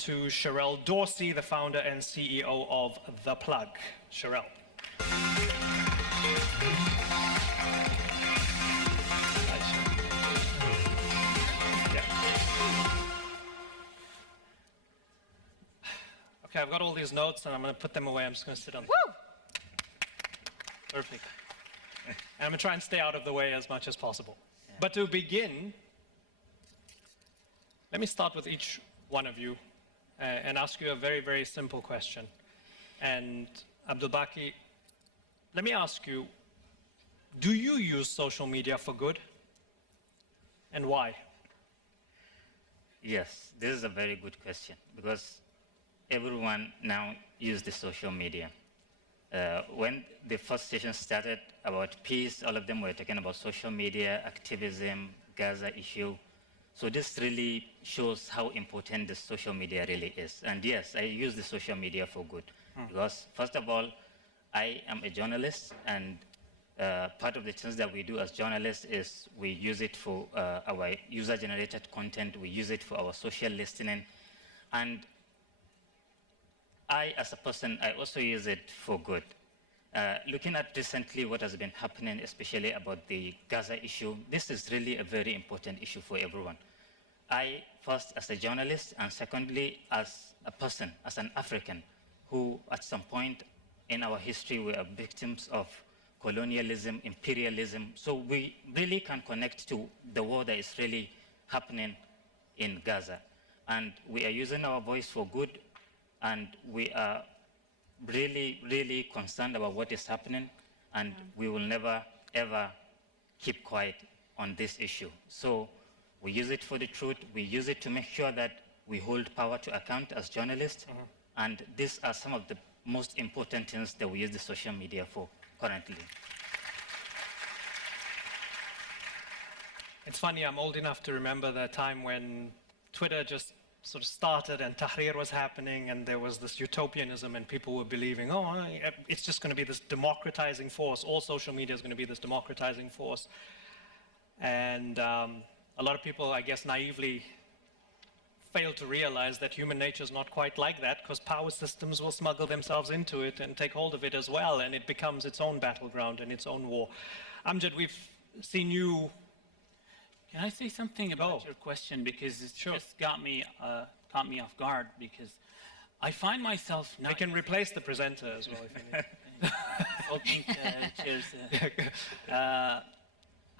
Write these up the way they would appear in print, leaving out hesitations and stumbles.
to Sherelle Dorsey, the founder and CEO of The Plug. Sherelle. Okay, I've got all these notes and I'm going to put them away. I'm just going to sit on them. Woo! Perfect. And I'm going to try and stay out of the way as much as possible. Yeah. But to begin, let me start with each one of you and ask you a very, very simple question. And Abdulbaki, let me ask you, do you use social media for good? And why? Yes, this is a very good question because everyone now uses the social media. When the first session started about peace, all of them were talking about social media, activism, Gaza issue. So this really shows how important the social media really is. And yes, I use the social media for good. Because first of all, I am a journalist, and part of the things that we do as journalists is we use it for our user-generated content, we use it for our social listening. And I, as a person, I also use it for good. Looking at recently what has been happening, especially about the Gaza issue, this is really a very important issue for everyone. I, first as a journalist, and secondly as a person, as an African, who at some point in our history were victims of colonialism, imperialism. So we really can connect to the war that is really happening in Gaza. And we are using our voice for good. And we are really, really concerned about what is happening, and we will never, ever keep quiet on this issue. So we use it for the truth. We use it to make sure that we hold power to account as journalists. And these are some of the most important things that we use the social media for currently. It's funny, I'm old enough to remember the time when Twitter just sort of started and Tahrir was happening and there was this utopianism and people were believing, oh, it's just going to be this democratizing force. All social media is going to be this democratizing force. And a lot of people, I guess, naively fail to realize that human nature is not quite like that, because power systems will smuggle themselves into it and take hold of it as well, and it becomes its own battleground and its own war. Amjad, we've seen you. Can I say something about your question, because it's just got me off guard, because I find myself not... We can replace the presenter as well if you need.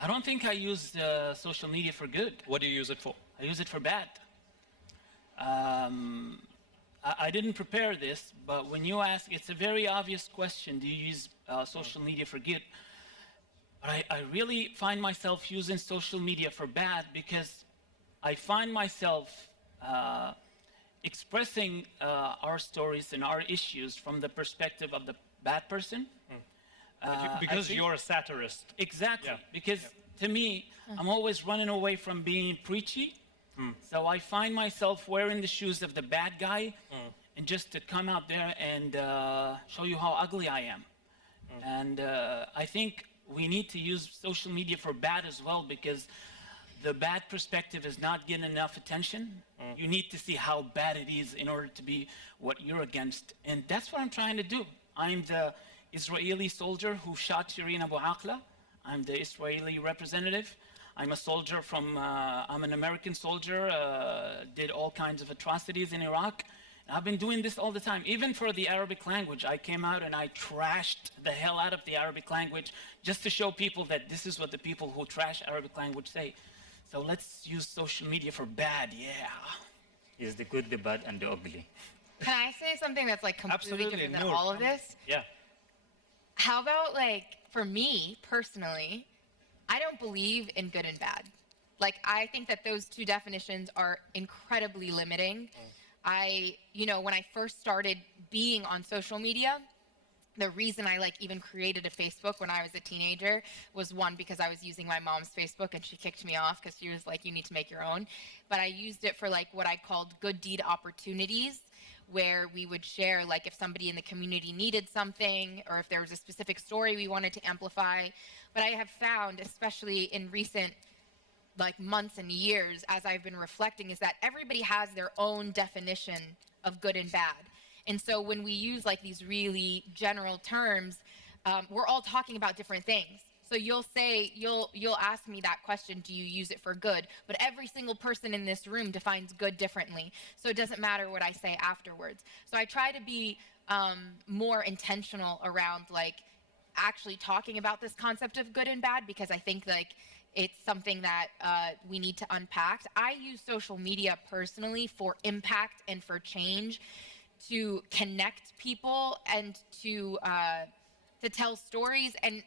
I don't think I use social media for good. What do you use it for? I use it for bad. I didn't prepare this, but when you ask, it's a very obvious question, do you use social media for good? But I really find myself using social media for bad, because I find myself expressing our stories and our issues from the perspective of the bad person. Because you're a satirist. Exactly, yeah. Because to me, I'm always running away from being preachy. So I find myself wearing the shoes of the bad guy, and just to come out there and show you how ugly I am. And I think we need to use social media for bad as well, because the bad perspective is not getting enough attention. You need to see how bad it is in order to be what you're against. And that's what I'm trying to do. I'm the Israeli soldier who shot Shireen Abu Akleh. I'm the Israeli representative. I'm a soldier from, I'm an American soldier, did all kinds of atrocities in Iraq. I've been doing this all the time. Even for the Arabic language, I came out and I trashed the hell out of the Arabic language just to show people that this is what the people who trash Arabic language say. So let's use social media for bad, yeah. Is the good, the bad, and the ugly. Can I say something that's like completely different than all of this? Yeah. How about, like, for me personally, I don't believe in good and bad. Like, I think that those two definitions are incredibly limiting. You know, when I first started being on social media, the reason I even created a Facebook when I was a teenager was, one, because I was using my mom's Facebook and she kicked me off because she was like, you need to make your own. But I used it for what I called good deed opportunities, where we would share if somebody in the community needed something, or if there was a specific story we wanted to amplify. But I have found, especially in like months and years as I've been reflecting is that everybody has their own definition of good and bad. And so when we use like these really general terms, we're all talking about different things. So you'll ask me that question, do you use it for good? But every single person in this room defines good differently. So it doesn't matter what I say afterwards. So I try to be more intentional around like actually talking about this concept of good and bad, because I think like it's something that we need to unpack. I use social media personally for impact and for change, to connect people and to tell stories, and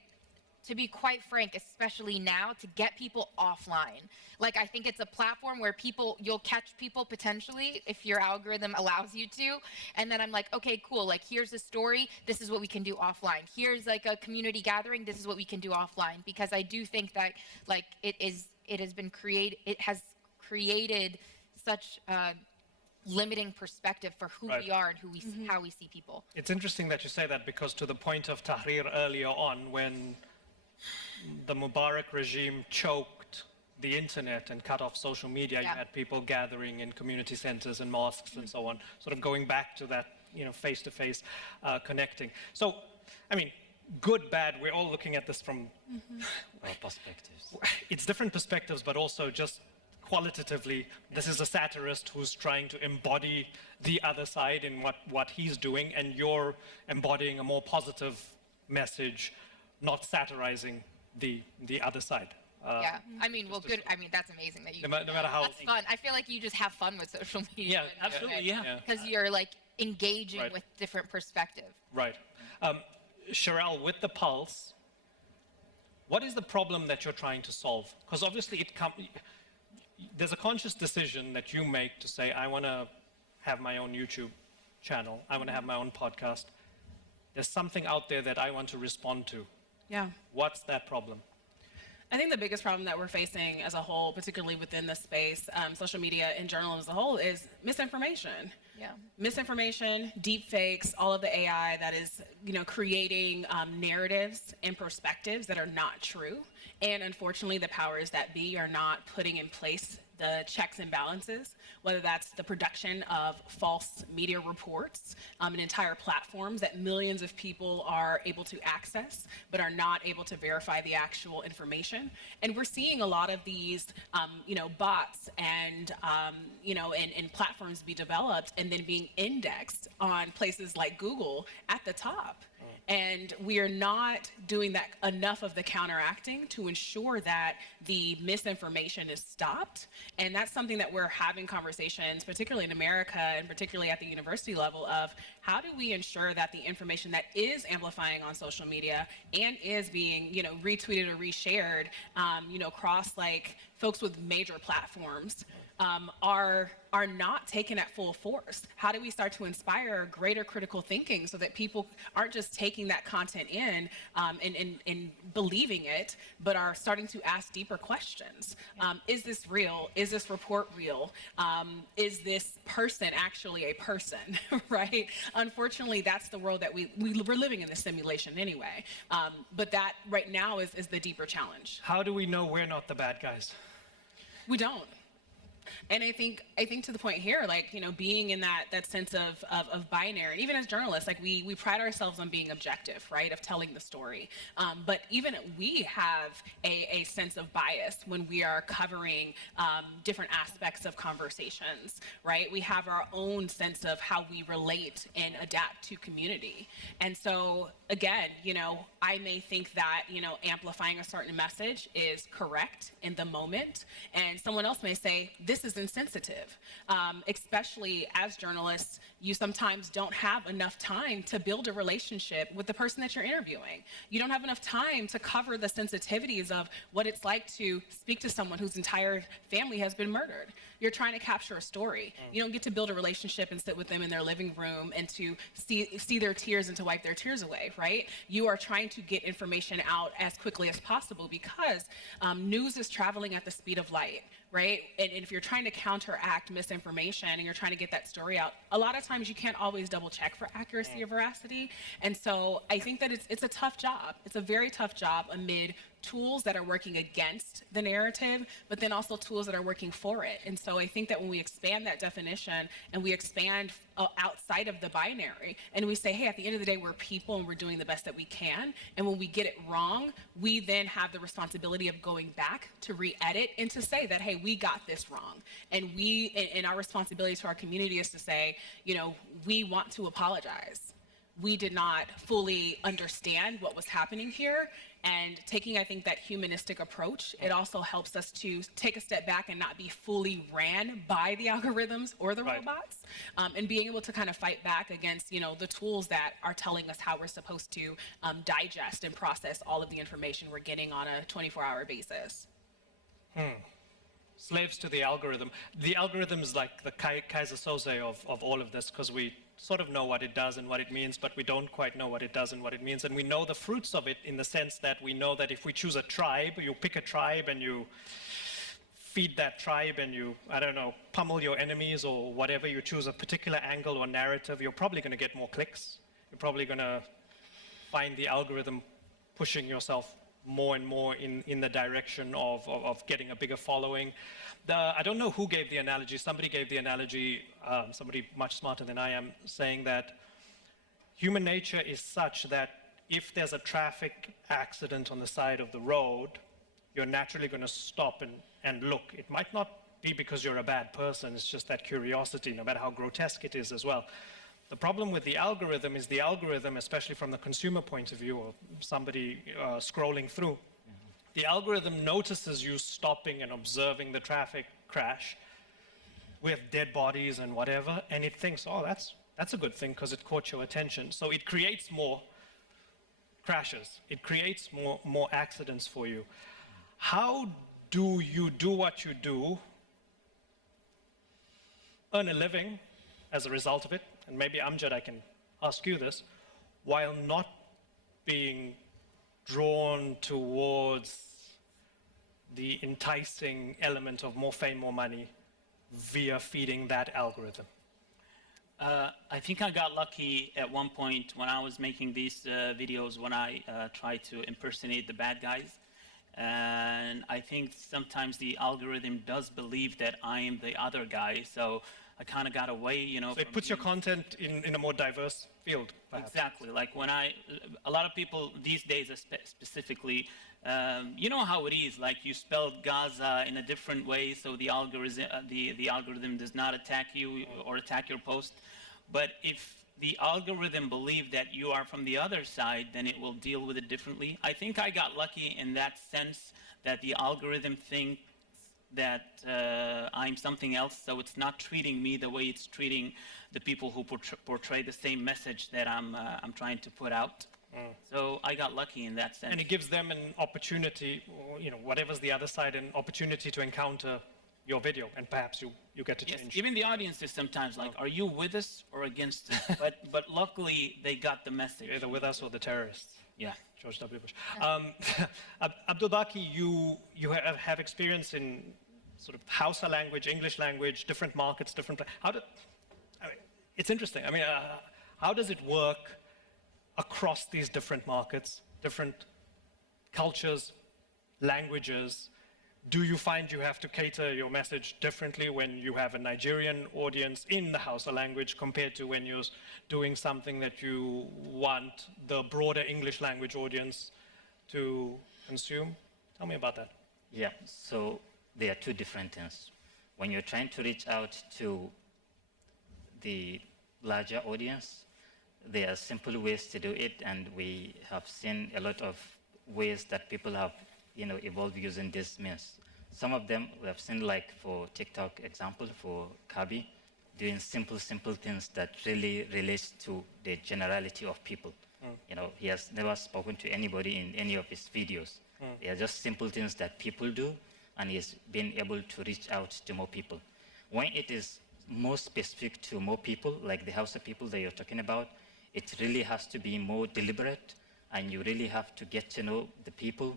to be quite frank, especially now, to get people offline. Like, I think it's a platform where you'll catch people potentially if your algorithm allows you to. And then I'm like, okay, cool. Like, here's a story. This is what we can do offline. Here's like a community gathering. This is what we can do offline. Because I do think that like it has created such limiting perspective for who we are and who how we see people. It's interesting that you say that, because to the point of Tahrir earlier on, when the Mubarak regime choked the internet and cut off social media, you had people gathering in community centers and mosques and so on, sort of going back to that, face-to-face connecting. So, I mean, good, bad, we're all looking at this from perspectives. It's different perspectives, but also just qualitatively, this is a satirist who's trying to embody the other side in what he's doing, and you're embodying a more positive message, not satirizing the other side. Yeah, I mean, well, good. I mean, that's amazing that you. No matter how. That's fun. I feel like you just have fun with social media. Yeah, absolutely, yeah. Because you're like engaging with different perspective. Right. Sherelle, with the Pulse, what is the problem that you're trying to solve? Because obviously there's a conscious decision that you make to say, I want to have my own YouTube channel. I want to have my own podcast. There's something out there that I want to respond to. Yeah. What's that problem? I think the biggest problem that we're facing as a whole, particularly within the space, social media and journalism as a whole, is misinformation. Yeah. Misinformation, deep fakes, all of the AI that is, creating narratives and perspectives that are not true. And unfortunately, the powers that be are not putting in place the checks and balances, whether that's the production of false media reports and entire platforms that millions of people are able to access, but are not able to verify the actual information. And we're seeing a lot of these, bots and, and platforms be developed and then being indexed on places like Google at the top. And we are not doing that enough of the counteracting to ensure that the misinformation is stopped. And that's something that we're having conversations, particularly in America and particularly at the university level, of how do we ensure that the information that is amplifying on social media and is being, retweeted or reshared, across like folks with major platforms, are not taken at full force? How do we start to inspire greater critical thinking so that people aren't just taking that content in and believing it, but are starting to ask deeper questions? Is this real? Is this report real? Is this person actually a person, right? Unfortunately, that's the world that we're living in, this simulation anyway. But that right now is the deeper challenge. How do we know we're not the bad guys? We don't. And I think to the point here, like, being in that sense of binary, and even as journalists, like we pride ourselves on being objective, right, of telling the story. But even we have a sense of bias when we are covering different aspects of conversations, right? We have our own sense of how we relate and adapt to community. And so again, I may think that, amplifying a certain message is correct in the moment, and someone else may say, this is insensitive. Especially as journalists, you sometimes don't have enough time to build a relationship with the person that you're interviewing. You don't have enough time to cover the sensitivities of what it's like to speak to someone whose entire family has been murdered. You're trying to capture a story. You don't get to build a relationship and sit with them in their living room and to see their tears and to wipe their tears away, right? You are trying to get information out as quickly as possible because news is traveling at the speed of light, right? And if you're trying to counteract misinformation and you're trying to get that story out, a lot of times you can't always double check for accuracy or veracity. And so I think that it's a tough job. It's a very tough job amid tools that are working against the narrative, but then also tools that are working for it. And so I think that when we expand that definition and we expand outside of the binary and we say, hey, at the end of the day, we're people and we're doing the best that we can. And when we get it wrong, we then have the responsibility of going back to re-edit and to say that, hey, we got this wrong. And and our responsibility to our community is to say, you know, we want to apologize. We did not fully understand what was happening here. And taking, I think, that humanistic approach, it also helps us to take a step back and not be fully ran by the algorithms or the robots, and being able to kind of fight back against, you know, the tools that are telling us how we're supposed to digest and process all of the information we're getting on a 24-hour basis. Slaves to the algorithm. The algorithm is like the Kaiser Soze of all of this, because we sort of know what it does and what it means, but we don't quite know what it does and what it means. And we know the fruits of it in the sense that we know that if we choose a tribe, you pick a tribe and you feed that tribe and you, I don't know, pummel your enemies or whatever, you choose a particular angle or narrative, you're probably going to get more clicks. You're probably going to find the algorithm pushing yourself more and more in the direction of getting a bigger following. I don't know who gave the analogy. Somebody gave the analogy, somebody much smarter than I am, saying that human nature is such that if there's a traffic accident on the side of the road, you're naturally going to stop and look. It might not be because you're a bad person, it's just that curiosity, no matter how grotesque it is as well. The problem with the algorithm is the algorithm, especially from the consumer point of view or somebody scrolling through, the algorithm notices you stopping and observing the traffic crash with dead bodies and whatever, and it thinks, oh, that's a good thing because it caught your attention. So it creates more crashes. It creates more accidents for you. How do you do what you do, earn a living as a result of it? And maybe Amjad, I can ask you this, while not being drawn towards the enticing element of more fame, more money via feeding that algorithm? I think I got lucky at one point when I was making these videos when I tried to impersonate the bad guys. And I think sometimes the algorithm does believe that I am the other guy. So I kind of got away, you know. So it puts your content in a more diverse field, perhaps. Exactly. Like when a lot of people these days specifically, you know how it is, like you spelled Gaza in a different way, so the algorithm does not attack you or attack your post. But if the algorithm believes that you are from the other side, then it will deal with it differently. I think I got lucky in that sense that the algorithm thinks that I'm something else, so it's not treating me the way it's treating the people who portray the same message that I'm trying to put out. So I got lucky in that sense. And it gives them an opportunity, or, you know, whatever's the other side, an opportunity to encounter your video, and perhaps you get to change. Yes, even the audience is sometimes like, are you with us or against us? but luckily they got the message. Either with us or the terrorists. Yeah. George W. Bush. Abdulbaki, you have experience in sort of Hausa language, English language, different markets, different. It's interesting. I mean, how does it work across these different markets, different cultures, languages? Do you find you have to cater your message differently when you have a Nigerian audience in the Hausa language compared to when you're doing something that you want the broader English language audience to consume? Tell me about that. Yeah, so there are two different things. When you're trying to reach out to the larger audience, there are simple ways to do it, and we have seen a lot of ways that people have evolved using these means. Some of them we have seen, like for TikTok example, for Kabi, doing simple things that really relates to the generality of people. He has never spoken to anybody in any of his videos. They are just simple things that people do, and he's been able to reach out to more people. When it is more specific to more people, like the Hausa people that you're talking about, it really has to be more deliberate, and you really have to get to know the people,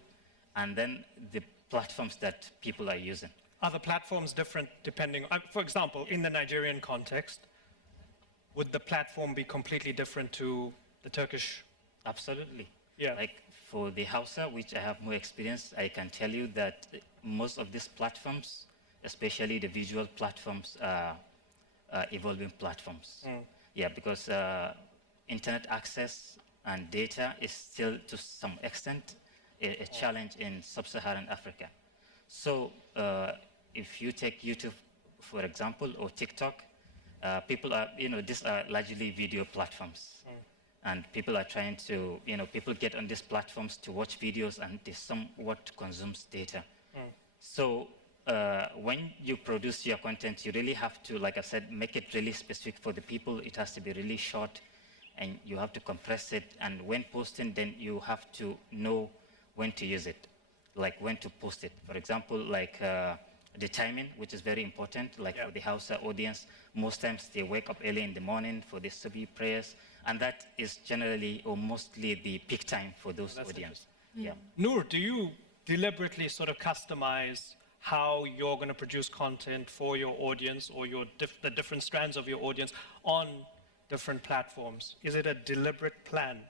and then the platforms that people are using. Are the platforms different depending, for example, in the Nigerian context, would the platform be completely different to the Turkish? Absolutely. Yeah. Like for the Hausa, which I have more experience, I can tell you that most of these platforms, especially the visual platforms, are evolving platforms. Yeah, because internet access and data is still to some extent a challenge in sub-Saharan Africa. So if you take YouTube, for example, or TikTok, people are, these are largely video platforms. And people are trying to, people get on these platforms to watch videos and they somewhat consumes data. So when you produce your content, you really have to, like I said, make it really specific for the people. It has to be really short and you have to compress it. And when posting, then you have to know when to use it, like when to post it. For example, like the timing, which is very important, like for the Hausa audience, most times they wake up early in the morning for the Subi prayers, and that is generally or mostly the peak time for those audience. Yeah. Noor, do you deliberately sort of customize how you're going to produce content for your audience or the different strands of your audience on different platforms? Is it a deliberate plan?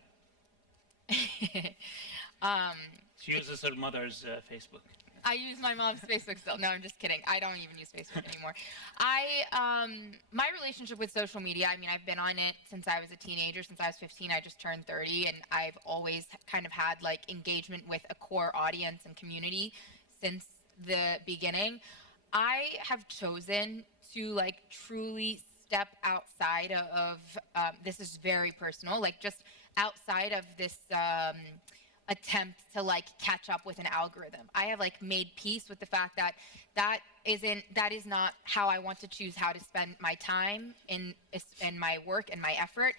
She uses her mother's Facebook. I use my mom's Facebook still. No, I'm just kidding. I don't even use Facebook anymore. My relationship with social media, I mean, I've been on it since I was a teenager. Since I was 15, I just turned 30, and I've always kind of had like engagement with a core audience and community since the beginning. I have chosen to like truly step outside of this is very personal, like just outside of this attempt to like catch up with an algorithm. I have like made peace with the fact that that is not how I want to choose how to spend my time in my work and my effort.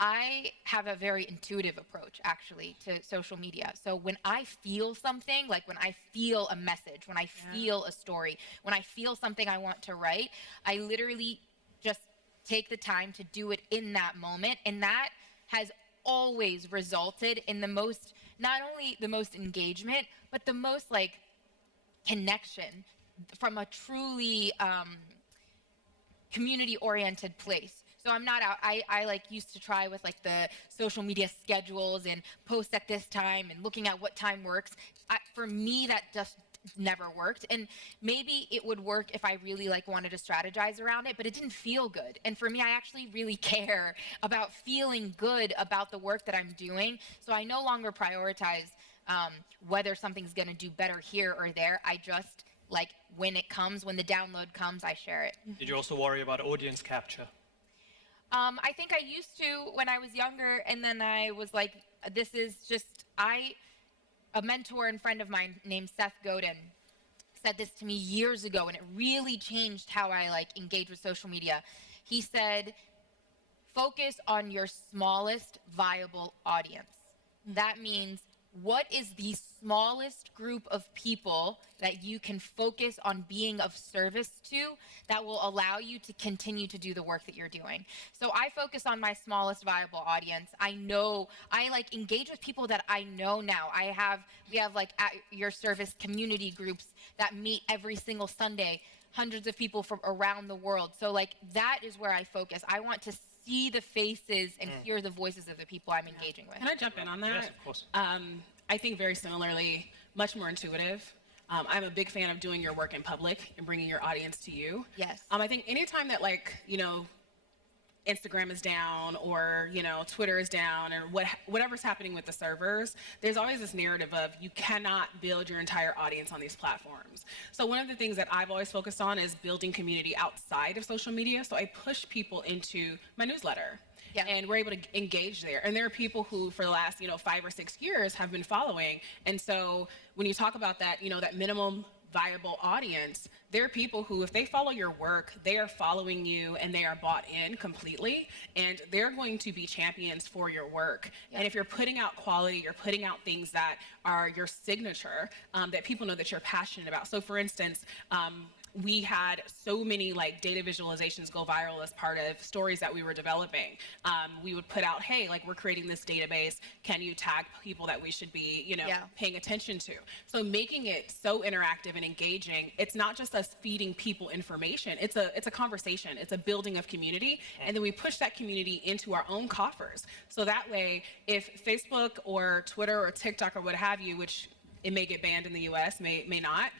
I have a very intuitive approach actually to social media. So when I feel something, like when I feel a message, when I feel a story, when I feel something I want to write, I literally just take the time to do it in that moment. And that has always resulted in not only the most engagement, but the most like connection from a truly community-oriented place. So I'm not out, I like used to try with like the social media schedules and post at this time and looking at what time works. For me, that just never worked. And maybe it would work if I really like wanted to strategize around it, but it didn't feel good. And for me, I actually really care about feeling good about the work that I'm doing. So I no longer prioritize whether something's going to do better here or there. I just like when the download comes, I share it. Did you also worry about audience capture? I think I used to when I was younger, and then I was like, this is just, a mentor and friend of mine named Seth Godin said this to me years ago, and it really changed how I like engage with social media. He said, focus on your smallest viable audience. That means what is the smallest group of people that you can focus on being of service to that will allow you to continue to do the work that you're doing. So I focus on my smallest viable audience. I like engage with people that I know now. We have like at your service community groups that meet every single Sunday, hundreds of people from around the world. So like that is where I focus. I want to see the faces and hear the voices of the people I'm engaging with. Can I jump in on that? Yes, of course. I think very similarly, much more intuitive. I'm a big fan of doing your work in public and bringing your audience to you. Yes. I think anytime that like, Instagram is down or, Twitter is down or whatever's happening with the servers, there's always this narrative of you cannot build your entire audience on these platforms. So one of the things that I've always focused on is building community outside of social media. So I push people into my newsletter. Yeah. And we're able to engage there. And there are people who for the last, 5 or 6 years have been following. And so when you talk about that, that minimum viable audience, there are people who, if they follow your work, they are following you and they are bought in completely, and they're going to be champions for your work. Yeah. And if you're putting out quality, you're putting out things that are your signature, that people know that you're passionate about. So for instance, we had so many like data visualizations go viral as part of stories that we were developing. We would put out, hey, like we're creating this database. Can you tag people that we should be, paying attention to? So making it so interactive and engaging, it's not just us feeding people information. It's a conversation. It's a building of community. And then we push that community into our own coffers. So that way, if Facebook or Twitter or TikTok or what have you, which it may get banned in the US, may not,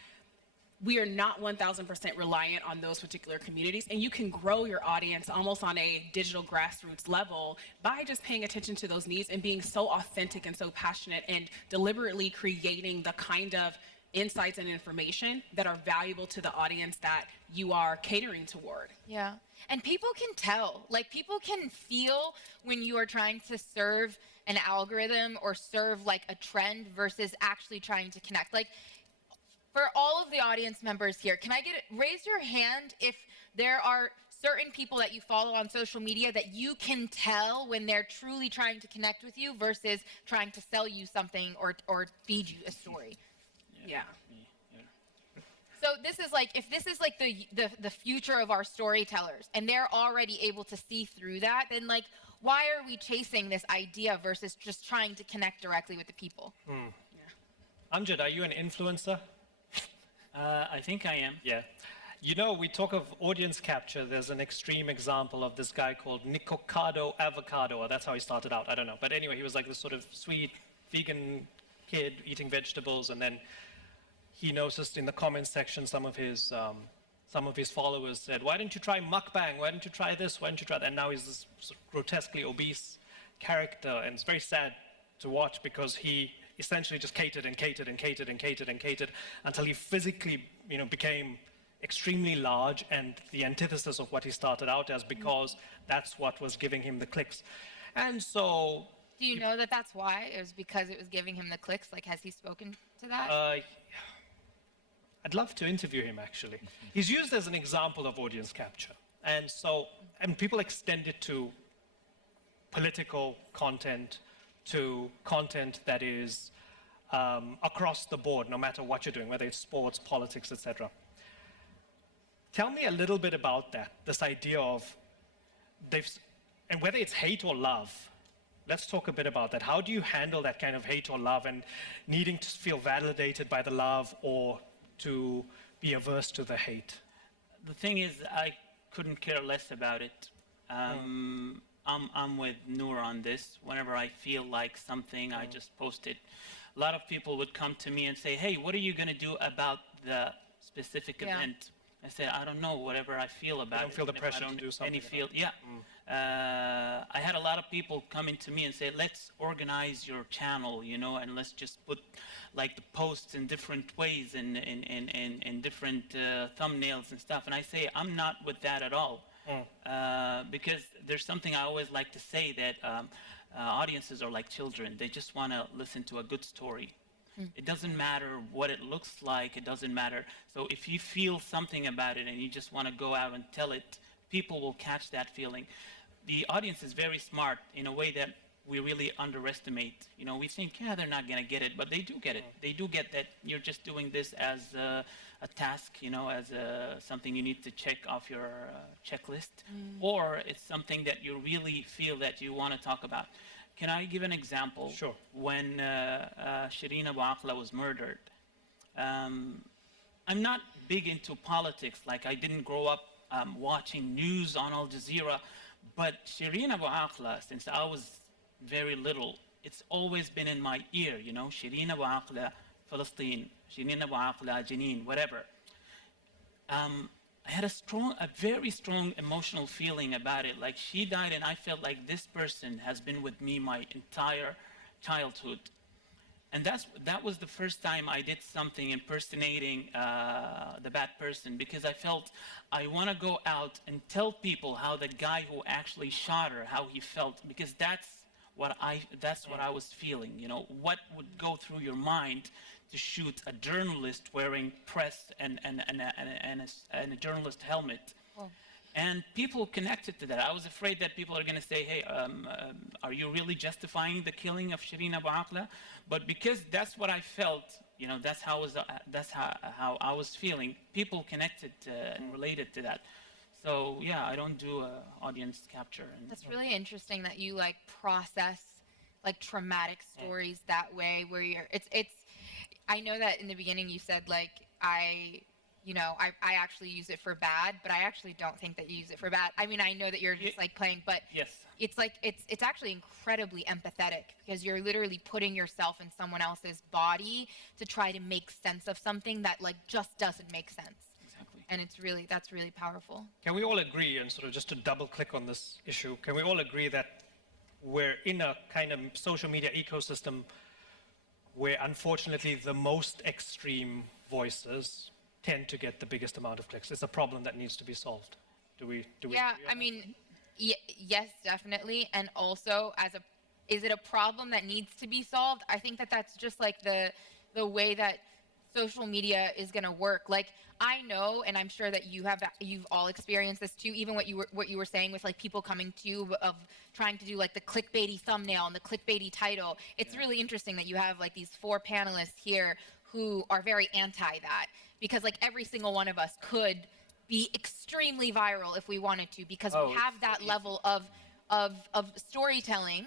we are not 1000% reliant on those particular communities, and you can grow your audience almost on a digital grassroots level by just paying attention to those needs and being so authentic and so passionate and deliberately creating the kind of insights and information that are valuable to the audience that you are catering toward. Yeah. And people can tell, like people can feel when you are trying to serve an algorithm or serve like a trend versus actually trying to connect. Like, for all of the audience members here, can I raise your hand if there are certain people that you follow on social media that you can tell when they're truly trying to connect with you versus trying to sell you something or feed you a story? Yeah. So this is like, if this is like the future of our storytellers and they're already able to see through that, then like, why are we chasing this idea versus just trying to connect directly with the people? Amjad, are you an influencer? I think I am. Yeah. You know, we talk of audience capture. There's an extreme example of this guy called Nicocado Avocado, or that's how he started out. I don't know. But anyway, he was like this sort of sweet vegan kid eating vegetables, and then he noticed in the comments section some of his followers said, "Why didn't you try mukbang? Why didn't you try this? Why didn't you try that?" And now he's this sort of grotesquely obese character, and it's very sad to watch because he essentially just catered until he physically, became extremely large and the antithesis of what he started out as, because that's what was giving him the clicks. And so... Do you know that that's why? It was because it was giving him the clicks? Like, has he spoken to that? I'd love to interview him, actually. He's used as an example of audience capture. And people extend it to political content, to content that is across the board, no matter what you're doing, whether it's sports, politics, etc. Tell me a little bit about that, this idea of, and whether it's hate or love. Let's talk a bit about that. How do you handle that kind of hate or love and needing to feel validated by the love or to be averse to the hate? The thing is, I couldn't care less about it. I'm with Noor on this. Whenever I feel like something, I just post it. A lot of people would come to me and say, "Hey, what are you going to do about the specific event?" I say, "I don't know, whatever I feel about it." You don't feel the pressure to do something. I had a lot of people coming to me and say, "Let's organize your channel, and let's just put like the posts in different ways and in different thumbnails and stuff." And I say, I'm not with that at all. Because there's something I always like to say, that audiences are like children. They just want to listen to a good story. It doesn't matter what it looks like. It doesn't matter. So if you feel something about it and you just want to go out and tell it, people will catch that feeling. The audience is very smart in a way that we really underestimate. We think, they're not going to get it, but they do get it. They do get that you're just doing this as a task, as something you need to check off your checklist, or it's something that you really feel that you want to talk about. Can I give an example? Sure. When Shireen Abu Akleh was murdered, I'm not big into politics. Like, I didn't grow up watching news on Al Jazeera, but Shireen Abu Akleh, since I was very little, it's always been in my ear, Shireen Abu Akleh, Palestine, Shireen Abu Akleh, Janine, whatever. I had a very strong emotional feeling about it. Like, she died and I felt like this person has been with me my entire childhood. And that was the first time I did something impersonating the bad person, because I felt I want to go out and tell people how the guy who actually shot her, how he felt, because that's what I was feeling. What would go through your mind to shoot a journalist wearing press and a journalist helmet? Oh. And people connected to that. I was afraid that people are going to say, "Hey, are you really justifying the killing of Shireen Abu Akleh?" But because that's what I felt, that's how I was feeling. People connected and related to that. So yeah, I don't do audience capture. That's really interesting that you like process like traumatic stories that way, where it's I know that in the beginning you said like I actually use it for bad, but I actually don't think that you use it for bad. I mean, I know that you're just like playing, but Yes. it's like it's actually incredibly empathetic because you're literally putting yourself in someone else's body to try to make sense of something that like just doesn't make sense. Exactly. And that's really powerful. Can we all agree, and sort of just to double click on this issue, can we all agree that we're in a kind of social media ecosystem where unfortunately the most extreme voices tend to get the biggest amount of clicks? It's a problem that needs to be solved. Do we Yeah, agree on I mean, yes, definitely. And also, is it a problem that needs to be solved? I think that that's just like the way that social media is going to work. Like I know, and I'm sure that you've all experienced this too. Even what you were saying with like people coming to you of trying to do like the clickbaity thumbnail and the clickbaity title. It's really interesting that you have like these 4 panelists here who are very anti that, because like every single one of us could be extremely viral if we wanted to, because we have that level of storytelling.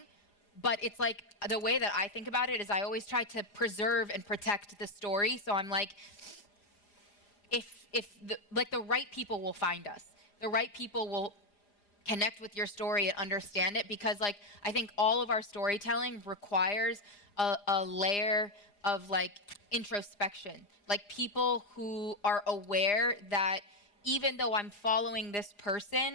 But it's like the way that I think about it is I always try to preserve and protect the story. So I'm like, if the right people will find us, the right people will connect with your story and understand it, because like I think all of our storytelling requires a layer of like introspection, like people who are aware that even though I'm following this person,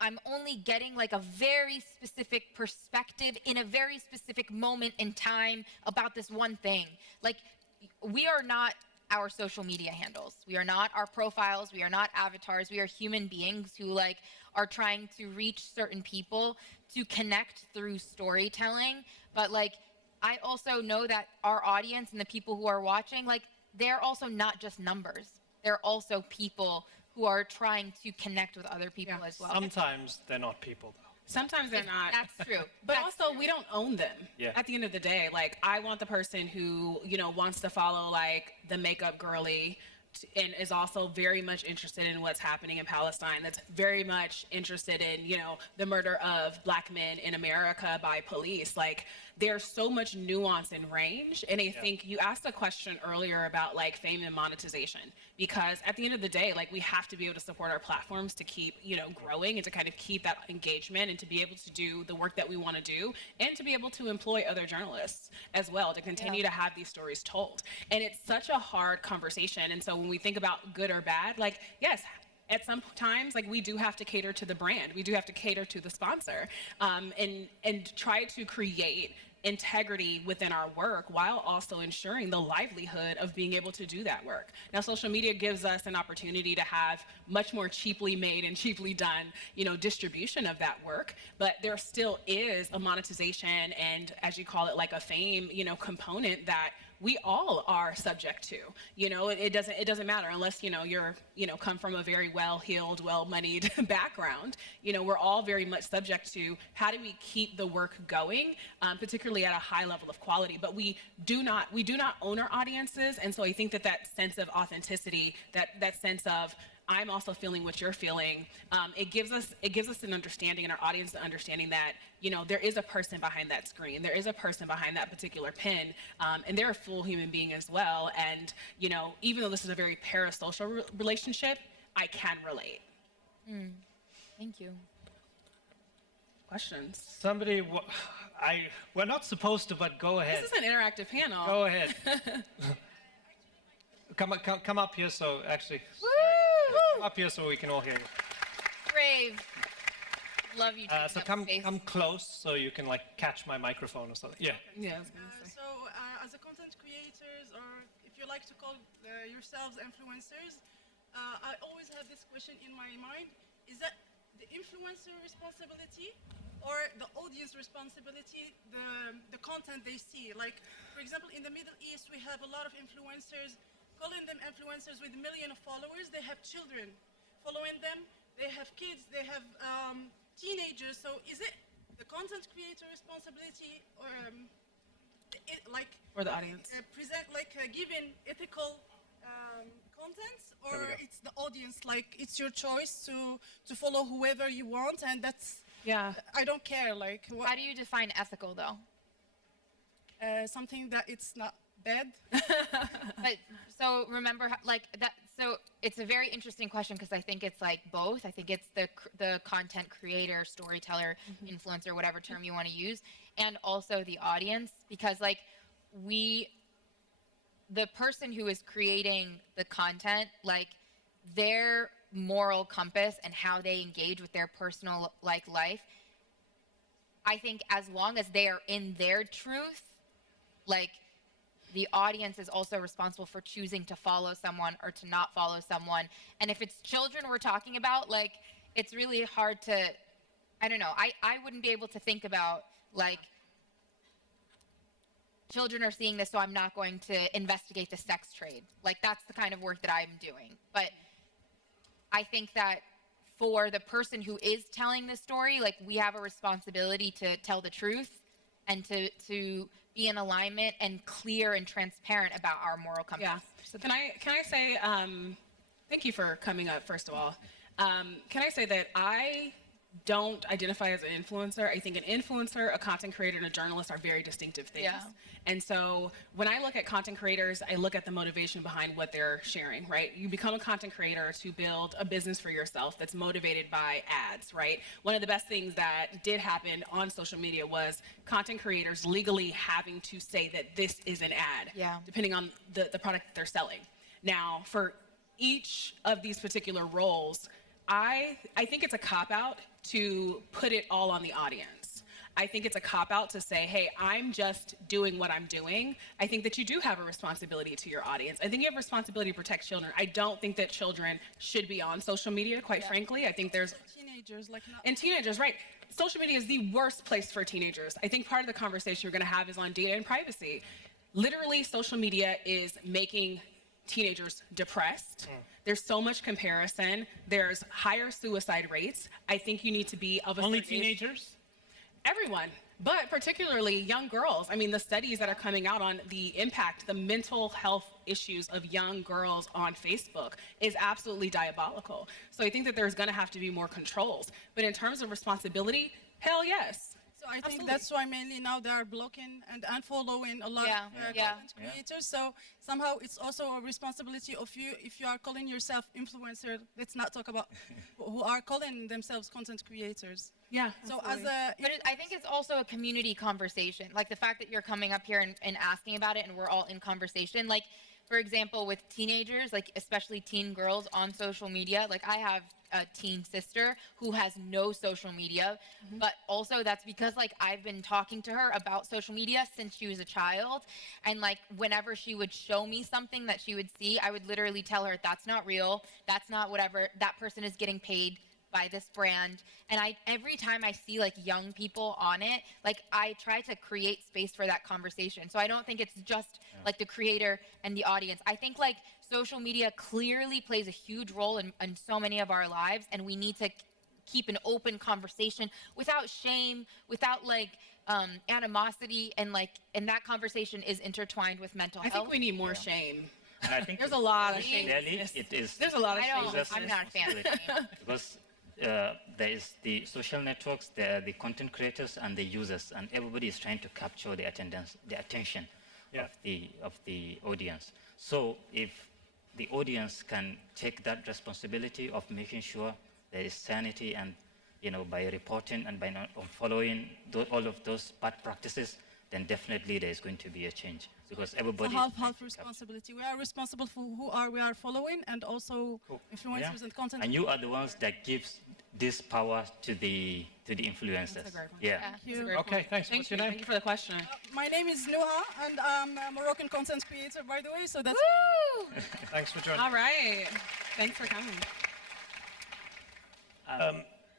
I'm only getting like a very specific perspective in a very specific moment in time about this one thing. Like we are not our social media handles. We are not our profiles. We are not avatars. We are human beings who like are trying to reach certain people to connect through storytelling. But like, I also know that our audience and the people who are watching, like they're also not just numbers. They're also people who are trying to connect with other people as well. Sometimes they're not people, though. Sometimes they're not. That's true. But That's also, true. we don't own them. Yeah. At the end of the day, like I want the person who wants to follow like the makeup girly, and is also very much interested in what's happening in Palestine. That's very much interested in the murder of Black men in America by police. Like there's so much nuance and range. And I think you asked a question earlier about like fame and monetization, because at the end of the day, like we have to be able to support our platforms to keep growing and to kind of keep that engagement and to be able to do the work that we want to do, and to be able to employ other journalists as well to continue to have these stories told. And it's such a hard conversation. And so when we think about good or bad, like yes, at some times, like we do have to cater to the brand, we do have to cater to the sponsor, and try to create integrity within our work while also ensuring the livelihood of being able to do that work. Now, social media gives us an opportunity to have much more cheaply made and cheaply done, distribution of that work, but there still is a monetization and, as you call it, like a fame, component that we all are subject to. It doesn't matter unless you're come from a very well-heeled, well-moneyed background. We're all very much subject to how do we keep the work going, particularly at a high level of quality. But we do not own our audiences, and so I think that sense of authenticity, that sense of I'm also feeling what you're feeling. It gives us an understanding, and our audience an understanding that there is a person behind that screen, there is a person behind that particular pen, and they're a full human being as well. And even though this is a very parasocial relationship, I can relate. Thank you. Questions? Somebody, we're not supposed to, but go ahead. This is an interactive panel. Go ahead. Come up here, so actually. Come up here so we can all hear you. Brave. Love you. So come close so you can like catch my microphone or something. Yeah. Yeah, I was gonna say. As a content creators, or if you like to call yourselves influencers, I always have this question in my mind: is that the influencer responsibility or the audience responsibility? The content they see, like for example, in the Middle East, we have a lot of influencers. Calling them influencers with millions of followers, they have children following them, they have kids, they have teenagers. So is it the content creator responsibility like For the audience. present like giving ethical contents, or it's the audience, like it's your choice to follow whoever you want, and that's Yeah. I don't care like what, How do you define ethical though? something that it's not bad. But so remember, like that. So it's a very interesting question because I think it's like both. I think it's the content creator, storyteller, influencer, whatever term you want to use, and also the audience, because like the person who is creating the content, like their moral compass and how they engage with their personal like life. I think as long as they are in their truth, like the audience is also responsible for choosing to follow someone or to not follow someone. And if it's children we're talking about, like it's really hard to, I don't know, I wouldn't be able to think about like children are seeing this, so I'm not going to investigate the sex trade. Like that's the kind of work that I'm doing. But I think that for the person who is telling the story, like we have a responsibility to tell the truth and to be in alignment and clear and transparent about our moral compass. Yeah. So can I say thank you for coming up, first of all. Can I say that I don't identify as an influencer. I think an influencer, a content creator, and a journalist are very distinctive things. Yeah. And so when I look at content creators, I look at the motivation behind what they're sharing, right? You become a content creator to build a business for yourself that's motivated by ads, right? One of the best things that did happen on social media was content creators legally having to say that this is an ad, depending on the product that they're selling. Now, for each of these particular roles, I think it's a cop-out to put it all on the audience. I think it's a cop-out to say, hey, I'm just doing what I'm doing. I think that you do have a responsibility to your audience. I think you have a responsibility to protect children. I don't think that children should be on social media, quite frankly. I think there's... Teenagers, like not... And teenagers, right. Social media is the worst place for teenagers. I think part of the conversation we're gonna have is on data and privacy. Literally, social media is making teenagers depressed. There's so much comparison. There's higher suicide rates. I think you need to be of a Only certain age. teenagers? Everyone, but particularly young girls. I mean, the studies that are coming out on the impact, the mental health issues of young girls on Facebook is absolutely diabolical. So I think that there's gonna have to be more controls. But in terms of responsibility, hell yes. So I think Absolutely. that's why mainly now they are blocking and unfollowing a lot of content creators. So somehow it's also a responsibility of you, if you are calling yourself influencer, let's not talk about who are calling themselves content creators. Yeah. So absolutely. as a... But I think it's also a community conversation. Like the fact that you're coming up here and asking about it and we're all in conversation. Like, for example, with teenagers, like especially teen girls on social media, like I have a teen sister who has no social media, but also that's because like I've been talking to her about social media since she was a child. And like whenever she would show me something that she would see, I would literally tell her, that's not real, that's not whatever, that person is getting paid by this brand. And every time I see like young people on it, like I try to create space for that conversation. So I don't think it's just like the creator and the audience. I think like social media clearly plays a huge role in so many of our lives, and we need to keep an open conversation without shame, without like animosity, and that conversation is intertwined with mental health. I think we need more shame. And I think There's a lot of shame. clearly it is. There's a lot of shame. I'm not a fan of shame. Because there is the social networks, there are the content creators and the users, and everybody is trying to capture the attention of the audience. So if the audience can take that responsibility of making sure there is sanity, and by reporting and by not following all of those bad practices, then definitely there is going to be a change, because everybody It's a is trying half to responsibility. We are responsible for we are following, and also influencers and content. And you are the ones that gives this power to the influencers. That's a great one. Yeah. Thank you. Okay, thanks. Thank What's you. your name? Thank you for the question. My name is Nuha, and I'm a Moroccan content creator, by the way. So that's Woo! Thanks for joining. All right. Thanks for coming.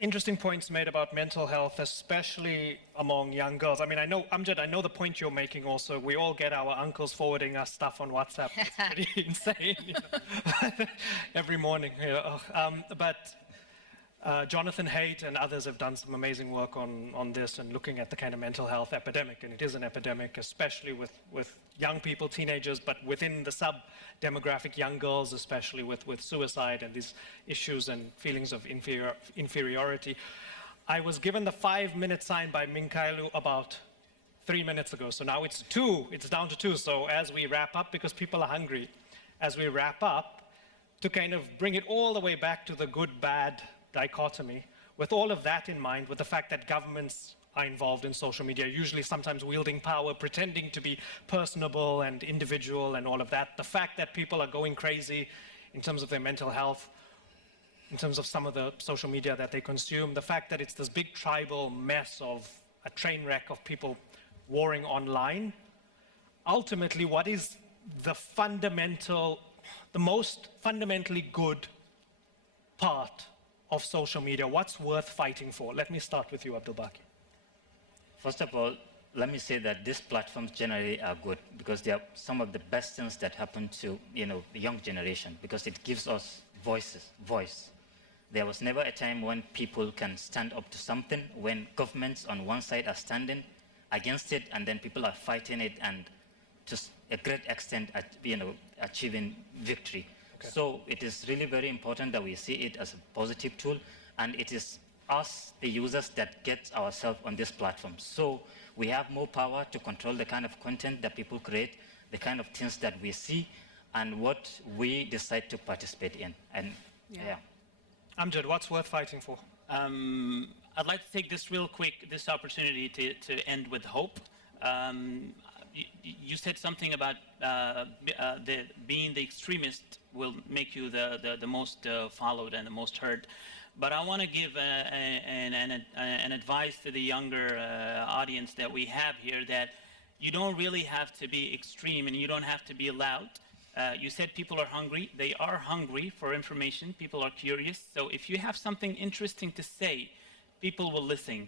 Interesting points made about mental health, especially among young girls. I mean, I know, Amjad, I know the point you're making also. We all get our uncles forwarding us stuff on WhatsApp. It's pretty insane, every morning. But Jonathan Haidt and others have done some amazing work on this and looking at the kind of mental health epidemic, and it is an epidemic, especially with young people, teenagers, but within the sub-demographic, young girls, especially with suicide and these issues and feelings of inferiority. I was given the 5-minute sign by Minkailu about 3 minutes ago, so now it's down to 2, so as we wrap up, because people are hungry, as we wrap up, to kind of bring it all the way back to the good-bad dichotomy, with all of that in mind, with the fact that governments are involved in social media, usually sometimes wielding power, pretending to be personable and individual and all of that, the fact that people are going crazy in terms of their mental health, in terms of some of the social media that they consume, the fact that it's this big tribal mess of a train wreck of people warring online. Ultimately, what is the most fundamentally good part of social media? What's worth fighting for? Let me start with you, Abdul Baki. First of all, let me say that these platforms generally are good because they are some of the best things that happen to the young generation, because it gives us voice. There was never a time when people can stand up to something, when governments on one side are standing against it, and then people are fighting it, and to a great extent, achieving victory. Okay. So it is really very important that we see it as a positive tool, and it is us, the users, that get ourselves on this platform. So we have more power to control the kind of content that people create, the kind of things that we see, and what we decide to participate in. And yeah. Amjad, what's worth fighting for? I'd like to take this this opportunity to end with hope. You said something about being the extremist will make you the most followed and the most heard. But I want to give an advice to the younger audience that we have here, that you don't really have to be extreme and you don't have to be loud. You said people are hungry. They are hungry for information. People are curious. So if you have something interesting to say, people will listen.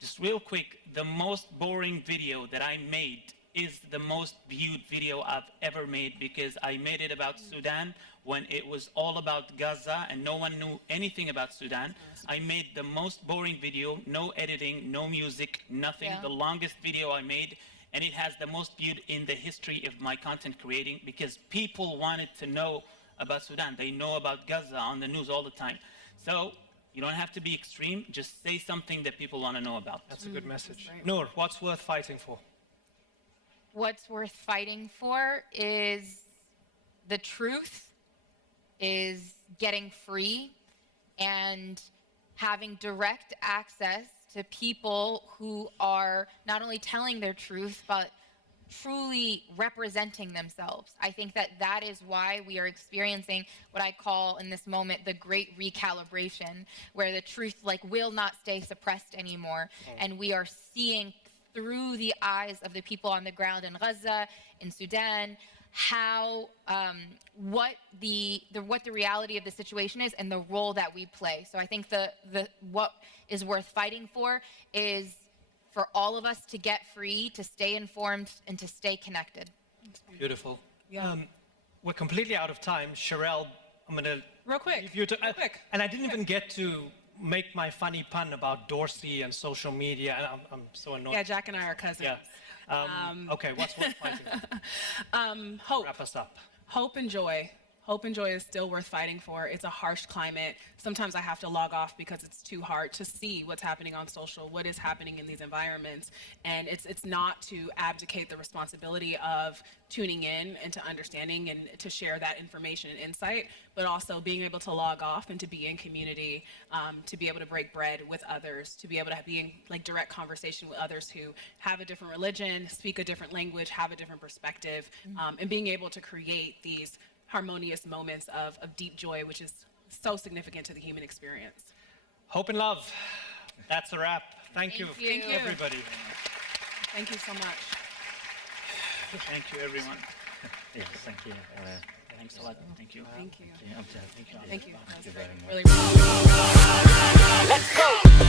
Just real quick, the most boring video that I made is the most viewed video I've ever made, because I made it about Sudan when it was all about Gaza and no one knew anything about Sudan. I made the most boring video, no editing, no music, nothing. The longest video I made, and it has the most viewed in the history of my content creating, because people wanted to know about Sudan. They know about Gaza on the news all the time. So you don't have to be extreme, just say something that people want to know about. That's a good message. Noor, what's worth fighting for? What's worth fighting for is the truth, is getting free, and having direct access to people who are not only telling their truth, but truly representing themselves. I think that is why we are experiencing what I call in this moment the great recalibration, where the truth will not stay suppressed anymore. And we are seeing through the eyes of the people on the ground in Gaza, in Sudan, how what the reality of the situation is and the role that we play. So I think what is worth fighting for is for all of us to get free, to stay informed, and to stay connected. Beautiful. Yeah. We're completely out of time. Sherelle, I'm going to Real quick. And I didn't even get to make my funny pun about Dorsey and social media, and I'm so annoyed. Yeah, Jack and I are cousins. Yeah. Okay, what's worth fighting for? Hope. Wrap us up. Hope and joy. Hope and joy is still worth fighting for. It's a harsh climate. Sometimes I have to log off because it's too hard to see what's happening on social, what is happening in these environments. And it's not to abdicate the responsibility of tuning in and to understanding and to share that information and insight, but also being able to log off and to be in community, to be able to break bread with others, to be able to be in direct conversation with others who have a different religion, speak a different language, have a different perspective, and being able to create these harmonious moments of deep joy, which is so significant to the human experience. Hope and love. That's a wrap. Thank you, Thank you. everybody. Thank you so much. Thank you, everyone. Yes, thank you. Thanks a lot. Thank you. Thank you. Thank you. Thank you. Thank you very much. Really. Let's go.